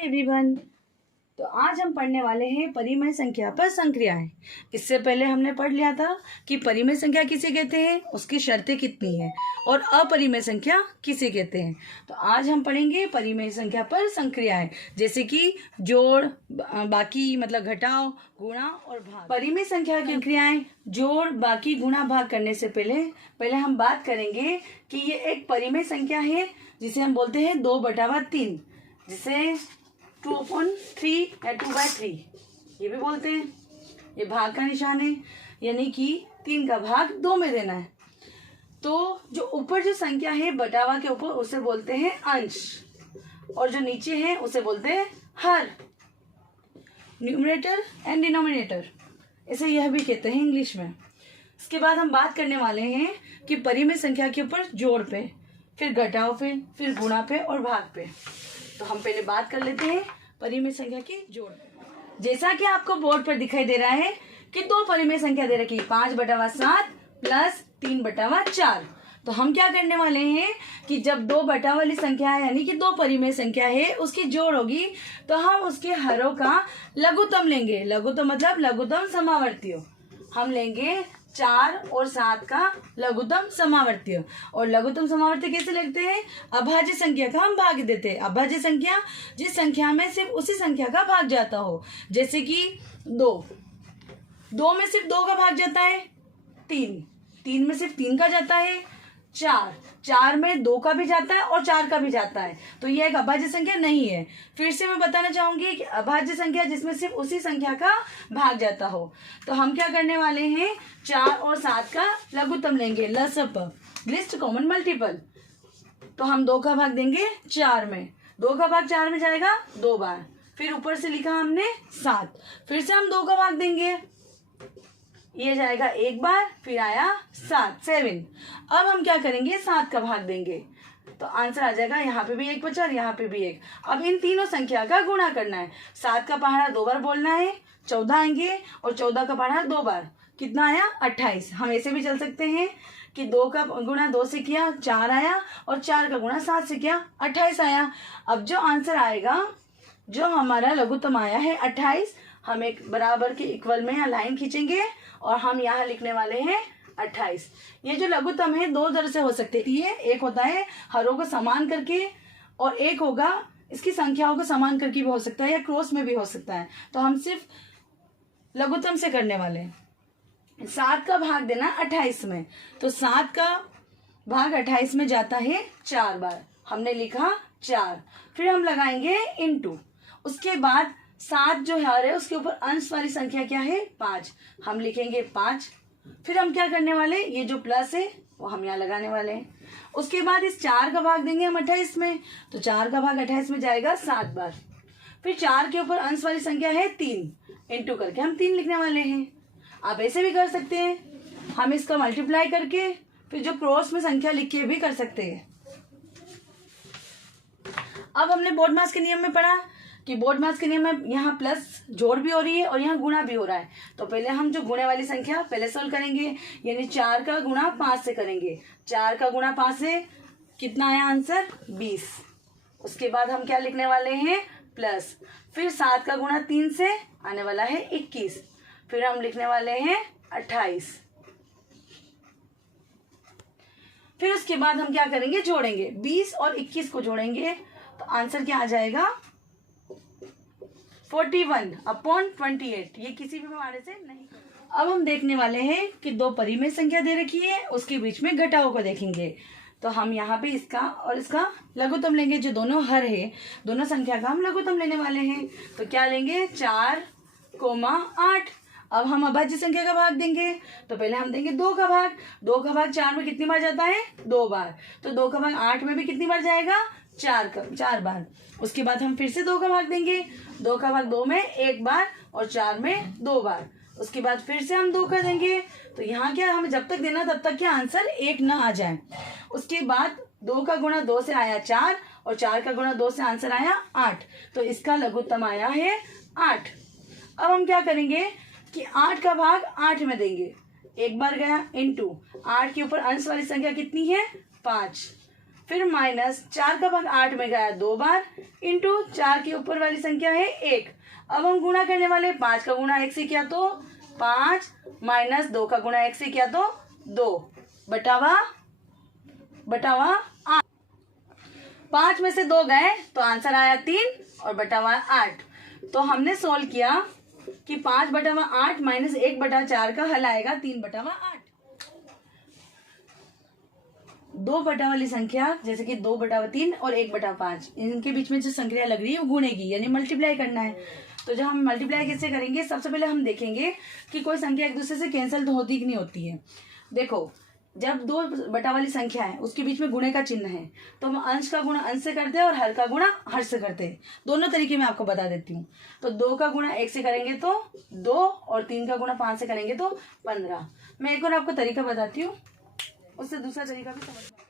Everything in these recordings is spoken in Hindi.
एवरीवन। तो आज हम पढ़ने वाले हैं परिमेय संख्या पर संक्रियाएं। इससे पहले हमने पढ़ लिया था कि परिमेय संख्या किसे कहते हैं, उसकी शर्तें कितनी हैं और अपरिमेय संख्या किसे कहते हैं। तो आज हम पढ़ेंगे परिमेय संख्या पर संक्रियाएं, जैसे कि जोड़, बाकी मतलब घटाव, गुणा और भाग। परिमेय संख्या की क्रियाएं जोड़, बाकी, गुणा, भाग करने से पहले हम बात करेंगे कि ये एक परिमेय संख्या है जिसे हम बोलते हैं 2/3, जिसे 2/3 या 2/3 ये भी बोलते हैं। ये भाग का निशान है, यानी कि 3 का भाग 2 में देना है। तो जो ऊपर जो संख्या है बटावा के ऊपर, उसे बोलते हैं अंश, और जो नीचे है उसे बोलते हैं हर, न्यूमरेटर एंड डिनोमिनेटर, इसे यह भी कहते हैं इंग्लिश में। इसके बाद हम बात करने वाले हैं कि परिमेय संख्या के ऊपर जोड़ पे, फिर घटाव पे, फिर गुणा पे और भाग पे। तो हम पहले बात कर लेते हैं परिमेय संख्या की जोड़ पे। जैसा कि आपको बोर्ड पर दिखाई दे रहा है कि 2 परिमेय संख्या दे रखी है, 5/7 प्लस 3/4। तो हम क्या करने वाले हैं कि जब 2 बटा वाली संख्या है, यानी कि 2 परिमेय संख्या है, उसकी जोड़ होगी तो हम उसके हरों का लघुत्तम लेंगे। लघुत्तम मतलब लघुत्तम समावर्ती। हम लेंगे 4 और 7 का लघुत्तम समावर्ती। और लघुत्तम समावर्ती कैसे लिखते हैं? अभाज्य संख्या का हम भाग देते हैं। अभाज्य संख्या जिस संख्या में सिर्फ उसी संख्या का भाग जाता हो, जैसे कि 2 में सिर्फ 2 का भाग जाता है, 3 में सिर्फ 3 का जाता है, 4 में 2 का भी जाता है और 4 का भी जाता है। तो यह एक अभाज्य संख्या नहीं है। फिर से मैं बताना चाहूंगी कि अभाज्य संख्या जिसमें सिर्फ उसी संख्या का भाग जाता हो। तो हम क्या करने वाले हैं, 4 और 7 का लघुत्तम लेंगे, लसप, लिस्ट कॉमन मल्टीपल। तो हम 2 का भाग देंगे 4 में, 2 का भाग 4 में जाएगा 2 बार, फिर ऊपर से लिखा हमने 7, फिर से हम 2 का भाग देंगे, ये जाएगा 1 बार, फिर आया 7। अब हम क्या करेंगे, 7 का भाग देंगे, तो आंसर आ जाएगा, यहाँ पे भी 1 बचा और यहाँ पे भी 1। अब इन तीनों संख्या का गुणा करना है। 7 का पहाड़ा 2 बार बोलना है, 14 आएंगे, और 14 का पहाड़ा 2 बार, कितना आया 28। हम ऐसे भी चल सकते हैं कि 2 का गुणा 2 से किया 4 आया, और 4 का गुणा 7 से किया 28 आया। अब जो आंसर आएगा, जो हमारा लघुत्तम आया है 28, हम एक बराबर के इक्वल में लाइन खींचेंगे और हम यहाँ लिखने वाले हैं 28। ये जो लघुत्तम है 2 तरह से हो सकते हैं। एक होता है हरों को समान करके, और एक होगा इसकी संख्याओं को समान करके भी हो सकता है, या क्रॉस में भी हो सकता है। तो हम सिर्फ लघुत्तम से करने वाले हैं। 7 का भाग देना 28 में, तो 7 का भाग 28 में जाता है 4 बार, हमने लिखा 4। फिर हम लगाएंगे इनटू, उसके बाद 7 जो हर है उसके ऊपर अंश वाली संख्या क्या है, 5, हम लिखेंगे 5। फिर हम क्या करने वाले, ये जो प्लस है वो हम यहाँ लगाने वाले हैं। उसके बाद इस 4 का भाग देंगे हम 28 में, तो 4 का भाग 28 में जाएगा 7 बार। फिर 4 के ऊपर अंश वाली संख्या है 3, इंटू करके हम 3 लिखने वाले हैं। आप ऐसे भी कर सकते हैं, हम इसका मल्टीप्लाई करके फिर जो क्रॉस में संख्या लिख के भी कर सकते हैं। अब हमने बोर्डमास के नियम में पढ़ा कि बोर्डमास के नियम में यहाँ प्लस जोड़ भी हो रही है और यहाँ गुणा भी हो रहा है। तो पहले हम जो गुणे वाली संख्या पहले सोल्व करेंगे, यानी 4 का गुणा 5 से करेंगे। 4 का गुणा 5 से कितना आया आंसर, 20। उसके बाद हम क्या लिखने वाले हैं, प्लस। फिर 7 का गुणा 3 से आने वाला है 21, फिर हम लिखने वाले हैं 28। फिर उसके बाद हम क्या करेंगे, जोड़ेंगे, 20 और 21 को जोड़ेंगे, तो आंसर क्या आ जाएगा, 41/28। ये किसी भी बहाने से नहीं। अब हम देखने वाले हैं कि 2 परिमेय संख्या दे रखी है, उसके बीच में घटाव को देखेंगे। तो हम यहाँ पे इसका और इसका लघुत्तम लेंगे, जो दोनों हर है, दोनों संख्या का हम लघुत्तम लेने वाले हैं। तो क्या लेंगे, 4,8। अब हम अभाज्य संख्या का भाग देंगे, तो पहले हम देंगे 2 का भाग। 2 का भाग 4 में कितनी बार जाता है, 2 बार। तो 2 का भाग 8 में भी कितनी बार जाएगा, 4 बार। उसके बाद हम फिर से 2 का भाग देंगे, 2 का भाग 2 में 1 बार और 4 में 2 बार। उसके बाद फिर से हम 2 का देंगे, तो यहाँ क्या हमें जब तक देना तब तक क्या आंसर 1 ना आ जाए। उसके बाद 2 का गुणा 2 से आया 4, और 4 का गुणा 2 से आंसर आया 8, तो इसका लघुत्तम आया है 8। अब हम क्या करेंगे कि 8 का भाग 8 में देंगे, 1 बार गया, इंटू 8 के ऊपर अंश वाली संख्या कितनी है, 5। फिर माइनस 4 का भाग 8 में गया 2 बार, इंटू 4 के ऊपर वाली संख्या है 1। अब हम गुणा करने वाले 5 का गुणा 1 से किया तो 5, माइनस 2 का गुणा 1 से किया तो 2, बटावा 8। 5 में से 2 गए तो आंसर आया 3 और बटावा 8। तो हमने सोल्व किया कि 5/8 माइनस 1/4 का हल आएगा 3/8। 2 बटा वाली संख्या जैसे कि 2/3 और 1/5, इनके बीच में जो संख्या लग रही है वो गुणेगी, यानी मल्टीप्लाई करना है। तो जब हम मल्टीप्लाई कैसे करेंगे, सबसे पहले हम देखेंगे कि कोई संख्या एक दूसरे से कैंसिल तो होती कि नहीं होती है। देखो, जब 2 बटा वाली संख्या है उसके बीच में गुणे का चिन्ह है तो हम अंश का गुणा अंश से करते हैं और हर का गुणा हर से करते हैं। दोनों तरीके मैं आपको बता देती हूँ। तो 2 का गुणा 1 से करेंगे तो 2 और 3 का गुणा 5 से करेंगे तो 15। मैं एक और आपको तरीका बताती हूँ, उससे दूसरा तरीका भी समझना।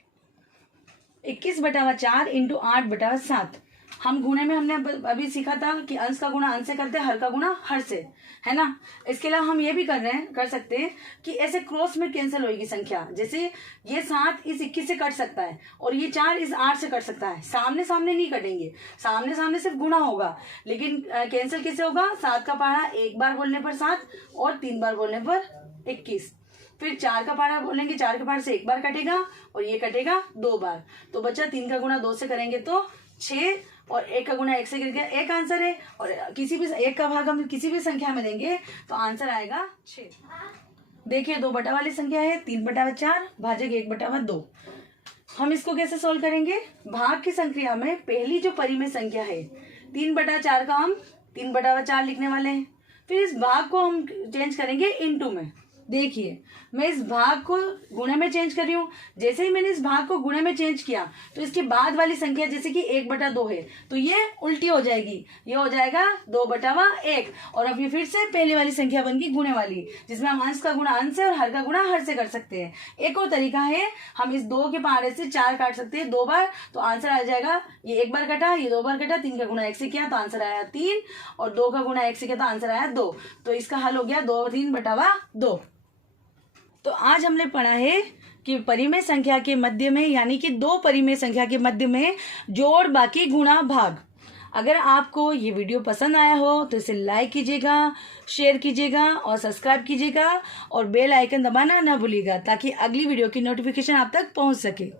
21/4 इंटू 8/7। हम गुणे में हमने अभी सीखा था कि अंश का गुणा अंश से करते हैं, हर का गुणा हर से, है ना। इसके अलावा हम ये भी कर सकते हैं कि ऐसे क्रॉस में कैंसिल होगी संख्या। जैसे ये 7 इस 21 से कट सकता है और ये 4 इस 8 से कट सकता है। सामने सामने नहीं कटेंगे, सामने सामने सिर्फ गुणा होगा, लेकिन कैंसिल कैसे होगा। 7 का पहाड़ा एक बार बोलने पर 7 और 3 बार बोलने पर 21। फिर 4 का पहाड़ा बोलेंगे, 4 के पहाड़ से एक बार कटेगा और ये कटेगा 2 बार। तो बच्चा 3 का गुणा 2 से करेंगे तो 6 और 1 का गुणा 1 से करके एक आंसर है। और किसी भी 1 का भाग हम किसी भी संख्या में देंगे तो आंसर आएगा 6। देखिए 2 बटा वाली संख्या है 3/4 भाजक 1/2। हम इसको कैसे सोल्व करेंगे। भाग की संख्या में पहली जो परिमेय संख्या है 3/4 का हम 3/4 लिखने वाले हैं। फिर इस भाग को हम चेंज करेंगे इनटू में। देखिए मैं इस भाग को गुणे में चेंज कर रही हूँ। जैसे ही मैंने इस भाग को गुणे में चेंज किया तो इसके बाद वाली संख्या जैसे कि 1/2 है तो ये उल्टी हो जाएगी, ये हो जाएगा 2/1। और अब ये फिर से पहले वाली संख्या बन गई गुणे वाली, जिसमें हम अंश का गुणा अंश से और हर का गुणा हर से कर सकते हैं। एक और तरीका है, हम इस 2 के पहाड़े से 4 काट सकते हैं 2 बार, तो आंसर आ जाएगा। ये 1 बार कटा, ये 2 बार कटा, 3 का गुणा 1 से किया तो आंसर आया 3 और 2 का गुणा 1 से किया तो आंसर आया 2। तो इसका हल हो गया 2 3/2। तो आज हमने पढ़ा है कि परिमेय संख्या के मध्य में, यानी कि 2 परिमेय संख्या के मध्य में जोड़ बाकी गुणा भाग। अगर आपको ये वीडियो पसंद आया हो तो इसे लाइक कीजिएगा, शेयर कीजिएगा और सब्सक्राइब कीजिएगा और बेल आइकन दबाना ना भूलिएगा ताकि अगली वीडियो की नोटिफिकेशन आप तक पहुंच सके।